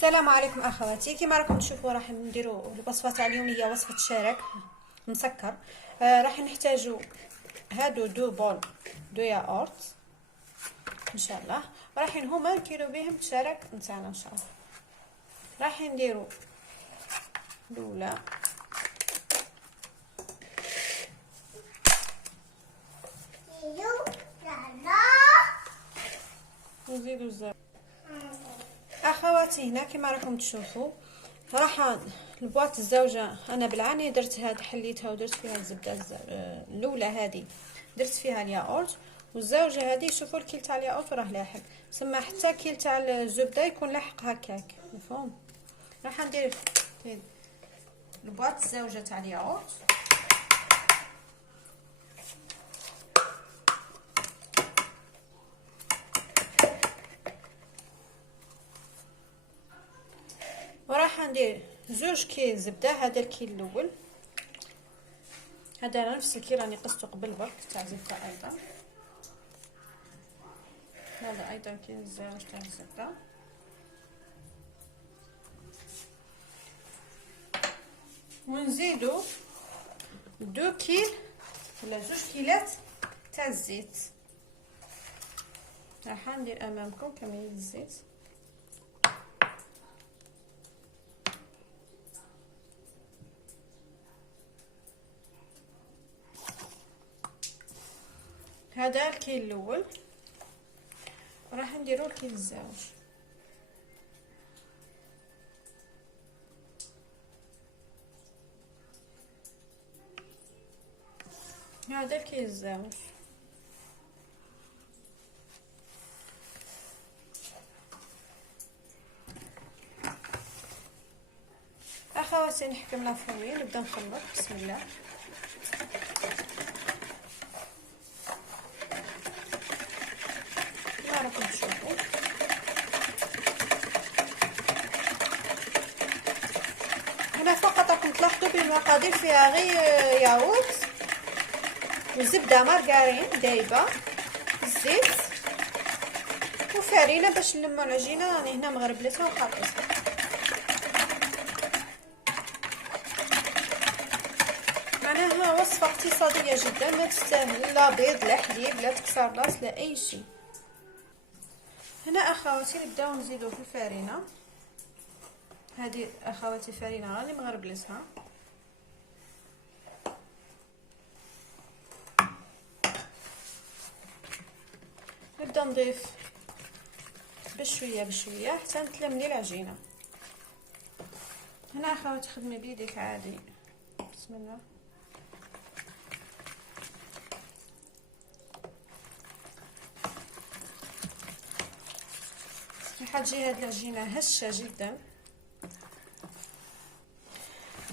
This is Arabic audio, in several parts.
السلام عليكم اخواتي. كما راكم تشوفوا راح نديروا الوصفه تاع اليوم، هي وصفه الشارك مسكر. راح نحتاجوا هادو دو بول دو ياغورت ان شاء الله، راح هما نديروا بهم الشارك نتاعنا ان شاء الله. راح نديروا الاولى نزيدوا الزبده. اخواتي هنا كما راكم تشوفوا راح البواط الزوجه انا بالعاني درت هاد، حليتها ودرت فيها الزبده. الاولى هذه درت فيها الياغورت، والزوجه هذه شوفوا الكيل تاع الياغورت راه لاحق، سما حتى الكيل تاع الزبده يكون لاحق هكاك، مفهوم؟ راح ندير في البواط الزوجه تاع الياغورت وراح ندير 2 كيل زبده. هذا الكيل الاول، هذا نفس الكيل راني قسته قبل برك تاع زبده ايضا. هذا ايضا كيل زوج تاع الزبده، ونزيدو 2 كيل ولا 2 كيلات تاع الزيت. راح ندير امامكم كميه الزيت. هذا الكيل الاول، راح نديرو الكيل الزوج. هذا الكيل الزوج. اخواتي نحكم لافورمي، نبدا نخلط. بسم الله. راكم تشوفوا هنا فقط راكم تلاحظوا بالمقادير فيها غير ياغورت وزبده مارغرين دايبه، الزيت وفرينه باش نلموا العجينه. راني هنا مغربلتها وخلطتها. معناها وصفه اقتصاديه جدا، ما تستاهل لا بيض لا حليب لا تكسر راس لا اي شيء. هنا اخواتي نبداو نزيدو في الفرينه. هذه اخواتي فرينه راني مغربلتها. نبدا نضيف بشويه بشويه حتى نتلم لي العجينه. هنا اخواتي خدمي بيديك عادي. بسم الله. راح تجي هاد العجينه هشه جدا.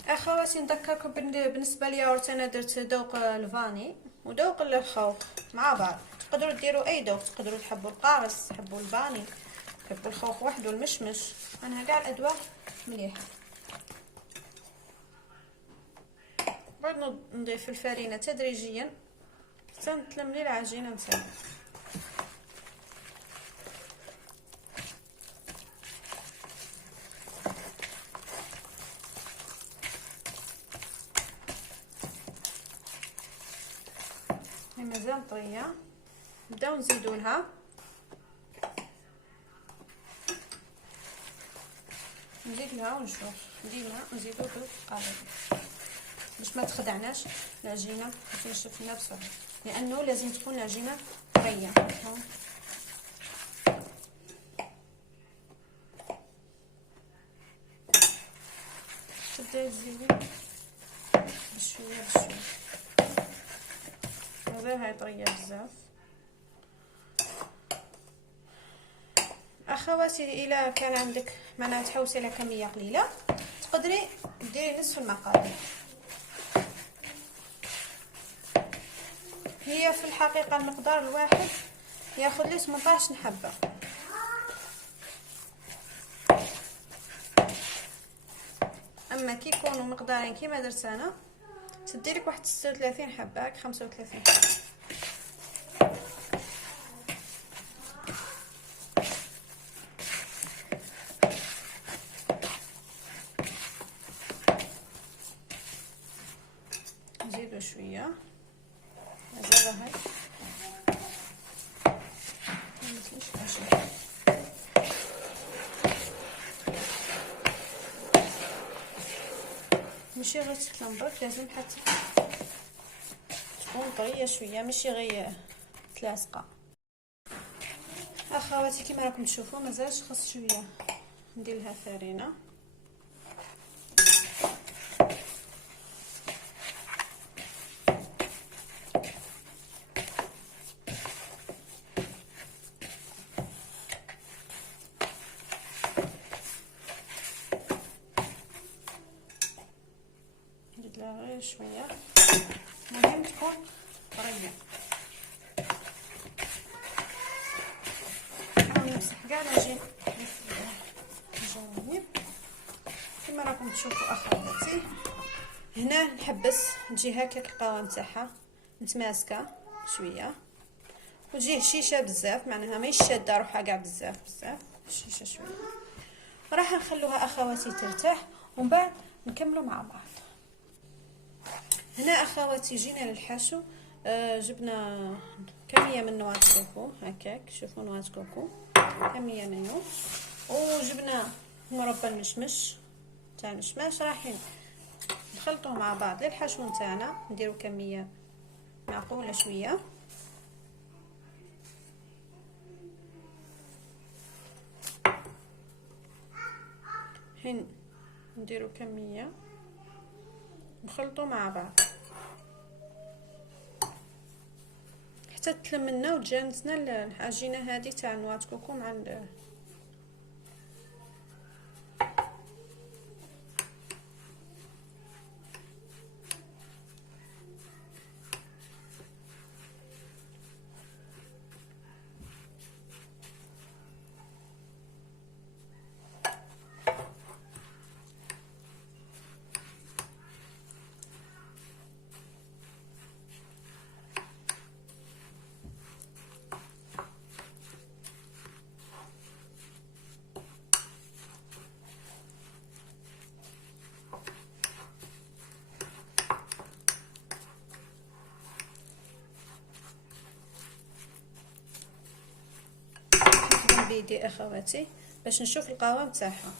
اخواتي نذكركم بالنسبه للياغورت انا درت ذوق الفاني وذوق الخوخ مع بعض. تقدروا ديروا اي ذوق، تقدروا تحبوا القارص، تحبوا الفاني، تحبوا الخوخ وحده، المشمش. انا كاع الادواق مليحه. بعد نضيف الفرينه تدريجيا حتى نتلم لي العجينه نتاعي. مازال طريه، نبداو نزيدوا لها نزيد لها ونشوف. نزيدوا قليل باش ما تخدعناش العجينه وتنشف لنا بسرعه، لانه لازم تكون العجينه طريه. تبداي تزيدي بشويه بشويه، مازال هاي طريه بزاف. اخواتي الا كان عندك معناها تحوسي على كميه قليله تقدري ديري نصف المقادير. هي في الحقيقه المقدار الواحد ياخذ لي 18 حبه، اما كي يكونوا مقدارين كيما درت انا تديلك واحد 36 حبه، هاك 35 حبه. ماشي غير تتلمبط، لازم حتى تكون طريه شويه، ماشي غير تلاصقه. اخواتي كما راكم تشوفوا مازالش، خاص شويه ندير لها فرينه. نزيد لها غير شويه، المهم تكون طريه. نحاول نمسح كاع العجين الجوانب كما راكم تشوفوا اخواتي. هنا نحبس تجي هكاك القوام تاعها متماسكه شويه، وتجي هشيشه بزاف، معناها ماهيش شاده روحها كاع بزاف هشيشه شويه. راح نخلوها اخواتي ترتاح ومن بعد نكملوا مع بعض. هنا اخواتي جينا للحشو، جبنا كميه من نواه كوكو هكاك، شوفوا نواه كوكو كميه منه، وجبنا مربى المشمش تاع المشماش، رايحين نخلطوه مع بعض للحشو نتاعنا. نديرو كميه معقوله شويه، حين نديرو كميه نخلطو مع بعض حتى تلمنا وتجانسنا العجينه هذه تاع نواه كوكو مع بيدي اخواتي باش نشوف القوام تاعها.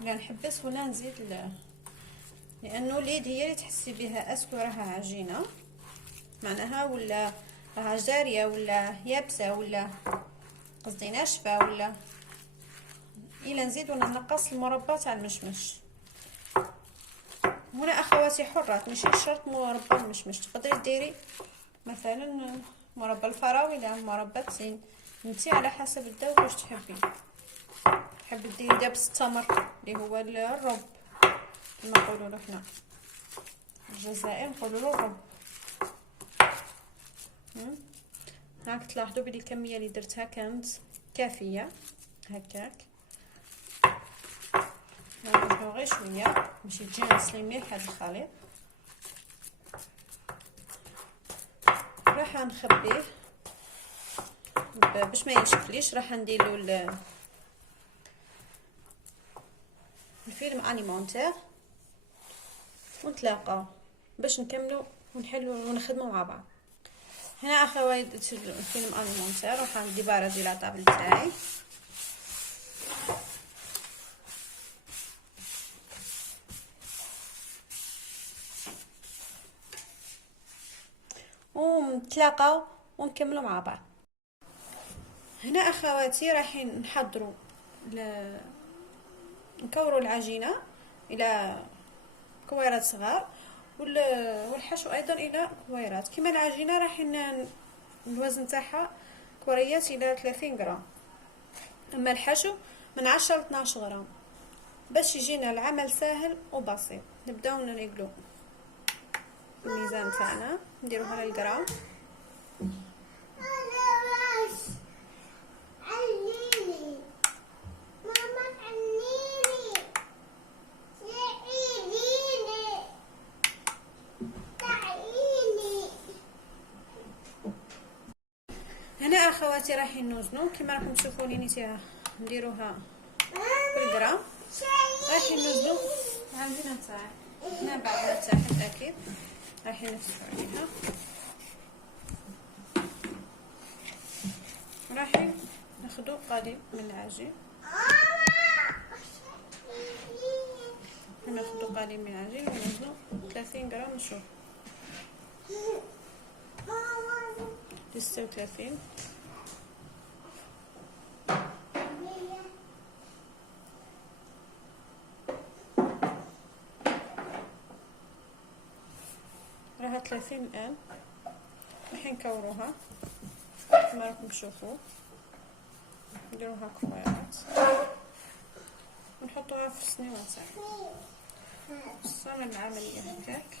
لا نحبس ولا نزيد لانه اليد هي اللي تحسي بها اسكو راها عجينه معناها ولا راها جاريه ولا يابسه ولا قصدي ناشفه، ولا الا نزيد ولا نقص المربى تاع المشمش. هنا اخواتي حرات، ماشي شرط مربى المشمش، تقدري ديري مثلا مربى الفراوله، مربى تين، انتي على حسب الذوق واش تحبي. تحبي ديري دبس التمر اللي هو الرب كما نقولوا له حنا الجزائر، نقولوا له الرب. هاك تلاحظوا بلي الكميه اللي درتها كانت كافيه هكاك. نضيفو غير شويه باش يتجانس لي مليح هذا الخليط. راح نخبيه باش ما ينشفليش، راح نديرو الفيلم اليمونتير ونتلاقاو باش نكملوا ونحلوا ونخدموا مع بعض. هنا اخواتي الفيلم اليمونتير راح نديبارازي لا طابل تاعي. ونتلاقاو ونكملوا مع بعض. هنا اخواتي رايحين نحضروا نكوروا العجينه الى كويرات صغار، والحشو ايضا الى كويرات. كما العجينه رايحين الوزن تاعها كوريات الى 30 غرام، اما الحشو من 10 ل 12 غرام باش يجينا العمل سهل وبسيط. نبداو نريقلو الميزان تاعنا، نديروها للغرام. هنا اخواتي رايحين نوزنو كما راكم تشوفوا لي نيتها نديروها بالغرام. رايحين نوزنو العجينه تاعي. هنا بعد ما تاحت اكيد رايحين نفتحوا عليها، رايحين ناخذوا قليل من العجين ناخدو قليل من العجين ونوزنو 30 غرام نشوف 36 راها 30 الآن. راح نكوروها كما راكم تشوفوا، نديروها كويرات ونحطوها في الصنيوه تاعنا. وصلنا العمليه هكاك.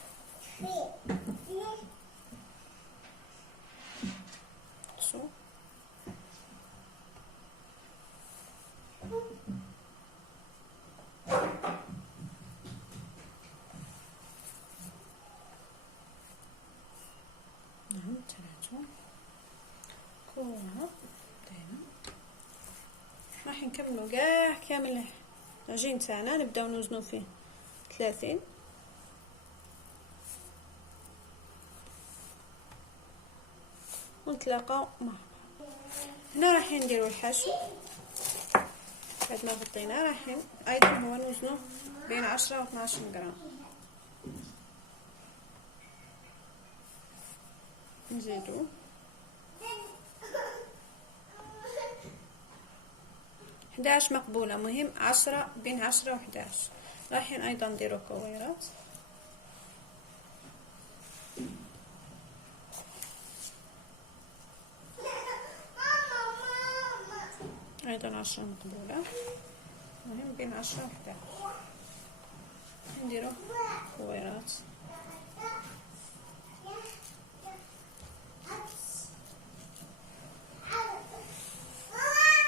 شو نعم ثلاثة كورة دينا. راح نكملو كاع كامل العجين تاعنا، نبداو نوزنو فيه 30 ونتلاقاو مع هنا. راح نديرو الحشو بعد ما غطيناه. راح ايضا هو نوزنو بين 10 و 12 غرام. نزيدو 11 مقبولة، مهم 10 بين 10 و 11. راح ايضا نديرو كويرات ايضا 10 مقبولة، مهم بين 10 و 11. نديرو كويرات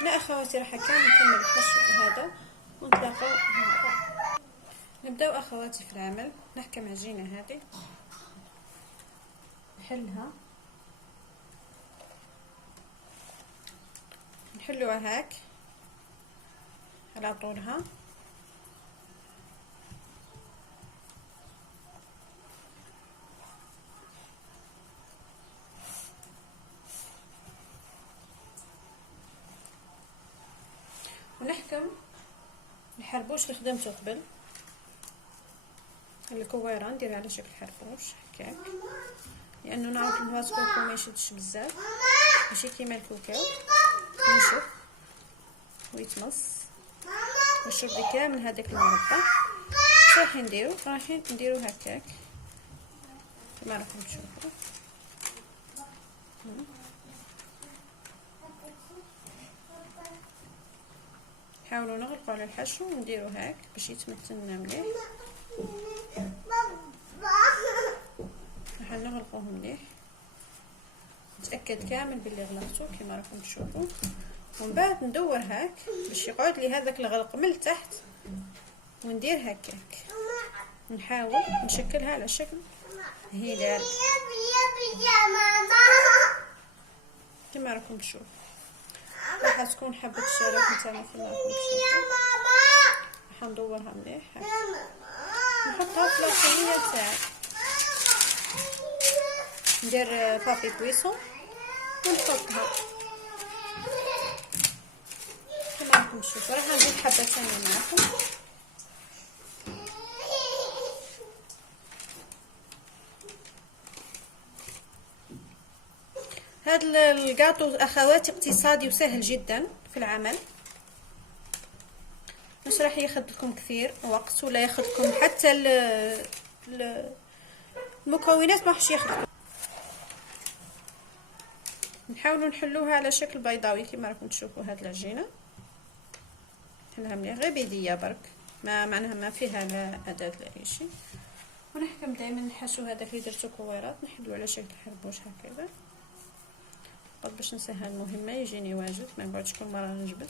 لا اخواتي. راح كامل نكمل الحشو هذا ونتلاقاو مع بعض. نبداو اخواتي في العمل. نحكم عجينه هذه، نحلها، نحلوها هاك على طولها. ونحكم الحربوش اللي خدمته قبل، الكويره ندير على شكل حربوش هكاك، لانه نعرف ان هذا الكوكو ما يشدش بزاف، ماشي كيما الكاكاو ينشف ويتمص ويشرب كامل هذاك المربى. راح نديرو هكاك كما راكم تشوفوا. حاولوا نغلقوا على الحشو ونديرو هاك باش يتمتن مليح. راح نغلقوه مليح، نتاكد كامل باللي غلقته كما راكم تشوفوا. ومن بعد ندور هاك باش يقعد لي هذاك الغلق من التحت، وندير هكاك، نحاول نشكلها على شكل هلال كما راكم تشوفوا. راح تكون حبة الشراب نتاعنا في راكم تشوفوا. راح ندورها مليح، نحطها في الصينية تاعي، ندير بابي كويسون ونحطها كما راكم تشوفوا. راح نزيد حبة ثانية معكم. هذا الكاطو اخواتي اقتصادي وسهل جدا في العمل، مش راح ياخذ لكم كثير وقت ولا ياخذ لكم حتى المكونات ما راحش ياخذ. نحاولوا نحلوها على شكل بيضاوي كما راكم تشوفوا. هاد العجينه نحلها مليح غير بيديه برك، ما معناها ما فيها لا اداه لا اي شيء. ونحكم دائما الحشو هذا اللي درتو كويرات نحلو على شكل حربوش هكذا، باش نسهل المهمه يجيني واجد، ما نقعدش كل مره نجبد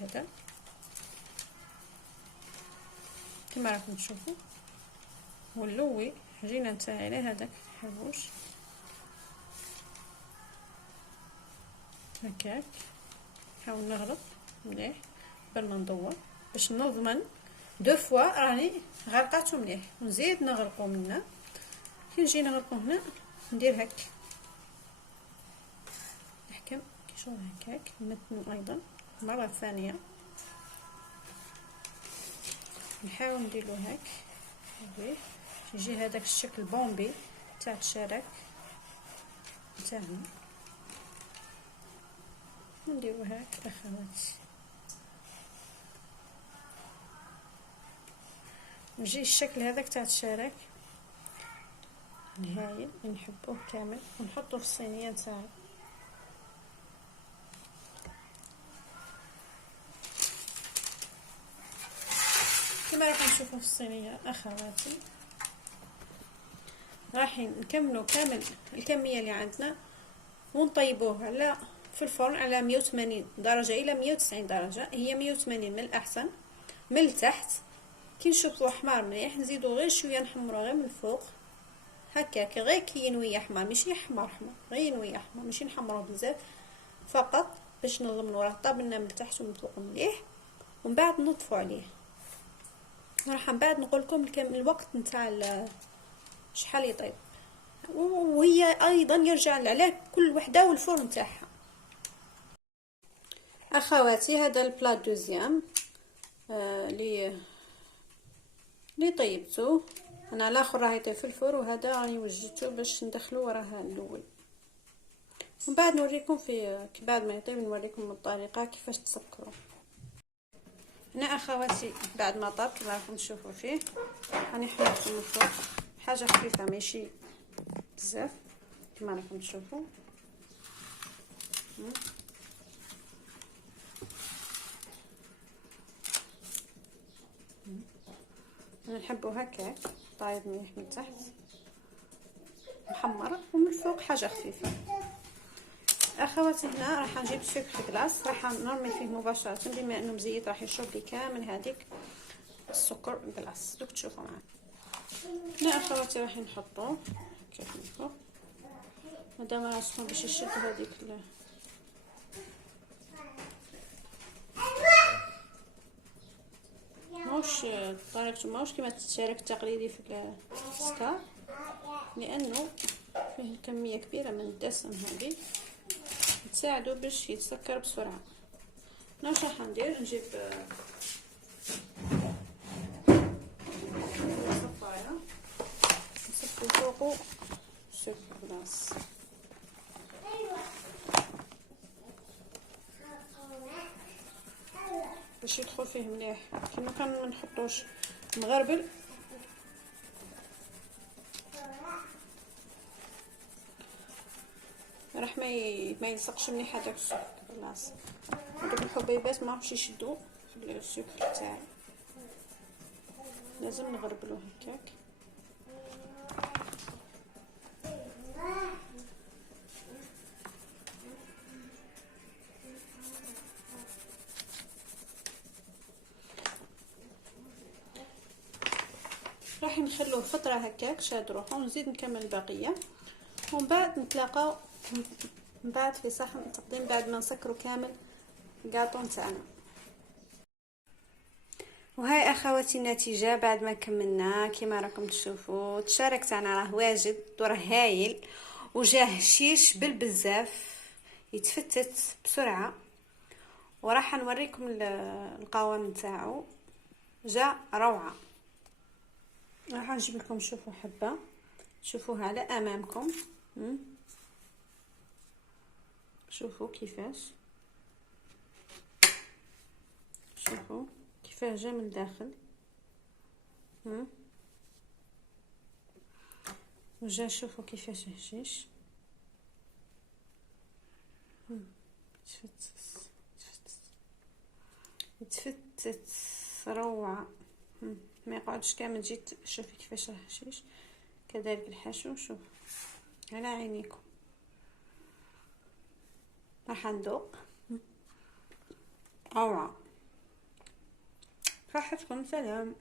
هكذا كما راكم تشوفوا. ونلوي العجينه نتاعي على هذاك الحربوش هكاك. نحاول نغلق مليح قبل ما ندور باش نضمن دو فوا راني غرقاته مليح، ونزيد نغرقو منا. كي نجي نغرقو هنا ندير هك، نحكم كي شغل هكاك، نمتن ايضا مره ثانيه نحاول نديرو هاك يجي هذاك الشكل بومبي تاع الشرك تاعنا. نديرو هاك اخواتي، يجي الشكل هذاك تاع الشرك هايل، نحبوه كامل ونحطه في الصينيه تاعي. كما راح نشوفوا في الصينيه اخواتي، راح نكملوا كامل الكميه اللي عندنا ونطيبوه على في الفرن على 180 درجه الى 190 درجه. هي 180 من الاحسن. من التحت كي نشوفوه حمار مليح نزيدو غير شويه نحمرو غير من الفوق هكاك، غير كي ينوي احمر، ماشي حمار غير ينوي احمر، ماشي نحمروه بزاف، فقط باش نضمنوا راه طاب لنا من تحت ومن فوق مليح. ومن بعد نطفو عليه. راح من بعد نقول لكم الوقت نتاع شحال يطيب، وهي ايضا يرجع على كل وحده والفرن تاعها. اخواتي هذا البلا دوزيام لي طيبته انا، الاخر راه يطيب في الفرن وهذا راني وجدته باش ندخلو وراها الاول. ومن بعد نوريكم في بعد ما يطيب نوريكم الطريقه كيفاش تسكروا. هنا اخواتي بعد ما طاب كما راكم تشوفوا فيه راني حطيته من الفوق حاجه خفيفه ماشي بزاف كما راكم تشوفوا. نحبو هكاك طايب مليح من تحت محمر ومن الفوق حاجه خفيفه. اخواتي هنا راح نجيب سكر كلاص راح نرمي فيه مباشره بما انه مزيت راح يشرب لي كامل هذيك السكر كلاص. دوك تشوفوا معايا. هنا اخواتي راح نحطوه كيف من فوق مادام راه سخون باش يشد هذيك موش طريقته موش كما الشارك التقليدي في السكر، لانه فيه كميه كبيره من الدسم هذه تساعدو باش يتسكر بسرعه. واش راح ندير نجيب صفايه نصفو فوقو سكر كلاص باش يدخل فيه مليح. كيما كان ما نحطوش مغربل راح ما يلصقش مليح هذاك السكر كلاص. هذوك الحبيبات ما راحش يشدوا في السكر تاعي، لازم نغربلوه هكاك. راح نخلوه فتره هكاك شاد روحه ونزيد نكمل البقيه ومن بعد نتلاقاو من بعد في صحن التقديم بعد ما نسكروا كامل الكاطون تاعنا. وهاي اخواتي النتيجه بعد ما كملنا كما راكم تشوفوا. التشارك تاعنا راه واجد وراه هايل وجاه هشيش بالبزاف يتفتت بسرعه. وراح نوريكم القوام تاعو جا روعه. راح نجيب لكم شوفوا حبه شوفوها على امامكم. شوفوا كيفاش، شوفوا كيفاه جا من الداخل وجا. شوفوا كيفاش هشيش يتفتت روعه. ما يقعدش كامل. جيت شوفي كيفاش هشيش كذلك الحشو. شوف على عينيكم. راح ندوق روعه. صحتكم سلام.